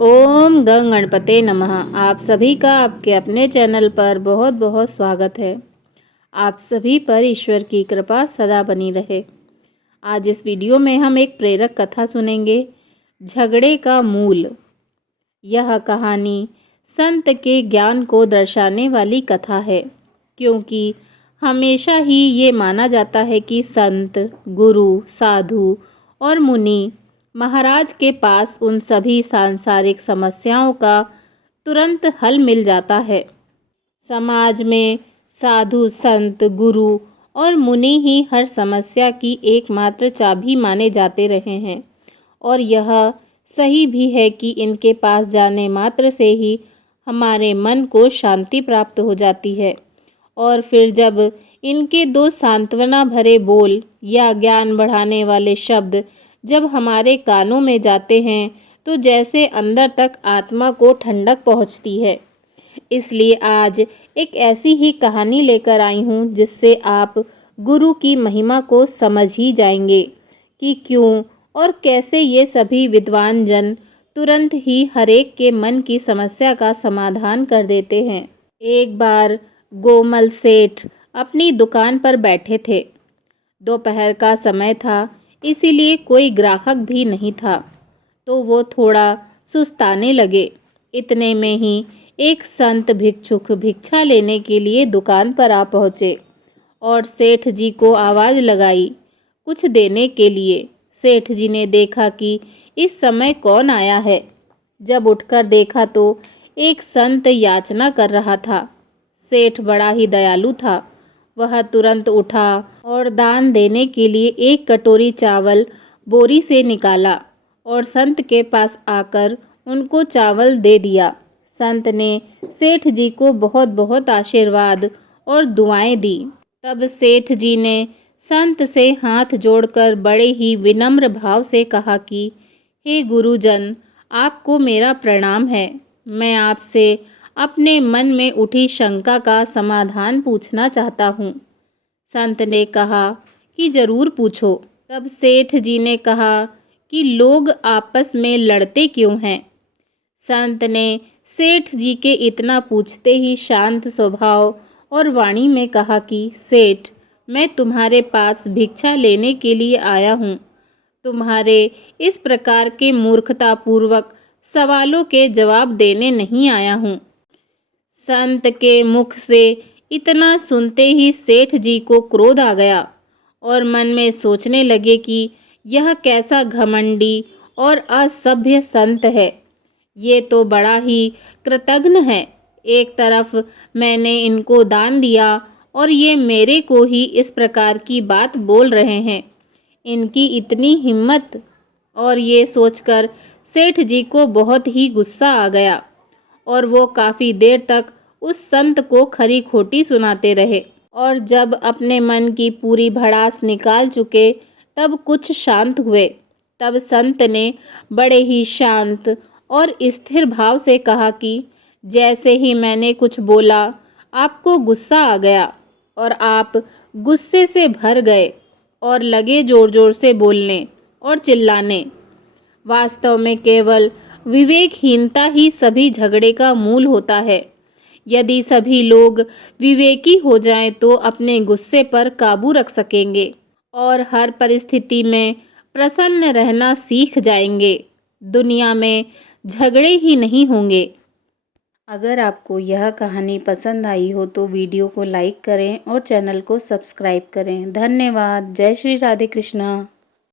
ओम गंग गणपते नमः। आप सभी का आपके अपने चैनल पर बहुत बहुत स्वागत है। आप सभी पर ईश्वर की कृपा सदा बनी रहे। आज इस वीडियो में हम एक प्रेरक कथा सुनेंगे, झगड़े का मूल। यह कहानी संत के ज्ञान को दर्शाने वाली कथा है, क्योंकि हमेशा ही ये माना जाता है कि संत, गुरु, साधु और मुनि महाराज के पास उन सभी सांसारिक समस्याओं का तुरंत हल मिल जाता है। समाज में साधु, संत, गुरु और मुनि ही हर समस्या की एकमात्र चाबी माने जाते रहे हैं, और यह सही भी है कि इनके पास जाने मात्र से ही हमारे मन को शांति प्राप्त हो जाती है। और फिर जब इनके दो सांत्वना भरे बोल या ज्ञान बढ़ाने वाले शब्द जब हमारे कानों में जाते हैं, तो जैसे अंदर तक आत्मा को ठंडक पहुंचती है। इसलिए आज एक ऐसी ही कहानी लेकर आई हूँ जिससे आप गुरु की महिमा को समझ ही जाएंगे कि क्यों और कैसे ये सभी विद्वान जन तुरंत ही हरेक के मन की समस्या का समाधान कर देते हैं। एक बार गोमल सेठ अपनी दुकान पर बैठे थे। दोपहर का समय था, इसीलिए कोई ग्राहक भी नहीं था, तो वो थोड़ा सुस्ताने लगे। इतने में ही एक संत भिक्षुक भिक्षा लेने के लिए दुकान पर आ पहुँचे और सेठ जी को आवाज़ लगाई कुछ देने के लिए। सेठ जी ने देखा कि इस समय कौन आया है। जब उठकर देखा तो एक संत याचना कर रहा था। सेठ बड़ा ही दयालु था। वह तुरंत उठा और दान देने के लिए एक कटोरी चावल बोरी से निकाला और संत के पास आकर उनको चावल दे दिया। संत ने सेठ जी को बहुत बहुत आशीर्वाद और दुआएं दी। तब सेठ जी ने संत से हाथ जोड़कर बड़े ही विनम्र भाव से कहा कि हे गुरुजन, आपको मेरा प्रणाम है। मैं आपसे अपने मन में उठी शंका का समाधान पूछना चाहता हूँ। संत ने कहा कि जरूर पूछो। तब सेठ जी ने कहा कि लोग आपस में लड़ते क्यों हैं? संत ने सेठ जी के इतना पूछते ही शांत स्वभाव और वाणी में कहा कि सेठ, मैं तुम्हारे पास भिक्षा लेने के लिए आया हूँ। तुम्हारे इस प्रकार के मूर्खतापूर्वक सवालों के जवाब देने नहीं आया हूँ। संत के मुख से इतना सुनते ही सेठ जी को क्रोध आ गया और मन में सोचने लगे कि यह कैसा घमंडी और असभ्य संत है। ये तो बड़ा ही कृतघ्न है। एक तरफ मैंने इनको दान दिया और ये मेरे को ही इस प्रकार की बात बोल रहे हैं। इनकी इतनी हिम्मत। और ये सोचकर सेठ जी को बहुत ही गुस्सा आ गया और वो काफ़ी देर तक उस संत को खरी खोटी सुनाते रहे। और जब अपने मन की पूरी भड़ास निकाल चुके, तब कुछ शांत हुए। तब संत ने बड़े ही शांत और स्थिर भाव से कहा कि जैसे ही मैंने कुछ बोला, आपको गुस्सा आ गया और आप गुस्से से भर गए और लगे जोर जोर से बोलने और चिल्लाने। वास्तव में केवल विवेकहीनता ही सभी झगड़े का मूल होता है। यदि सभी लोग विवेकी हो जाएं तो अपने गुस्से पर काबू रख सकेंगे और हर परिस्थिति में प्रसन्न रहना सीख जाएंगे। दुनिया में झगड़े ही नहीं होंगे। अगर आपको यह कहानी पसंद आई हो तो वीडियो को लाइक करें और चैनल को सब्सक्राइब करें। धन्यवाद। जय श्री राधे कृष्णा।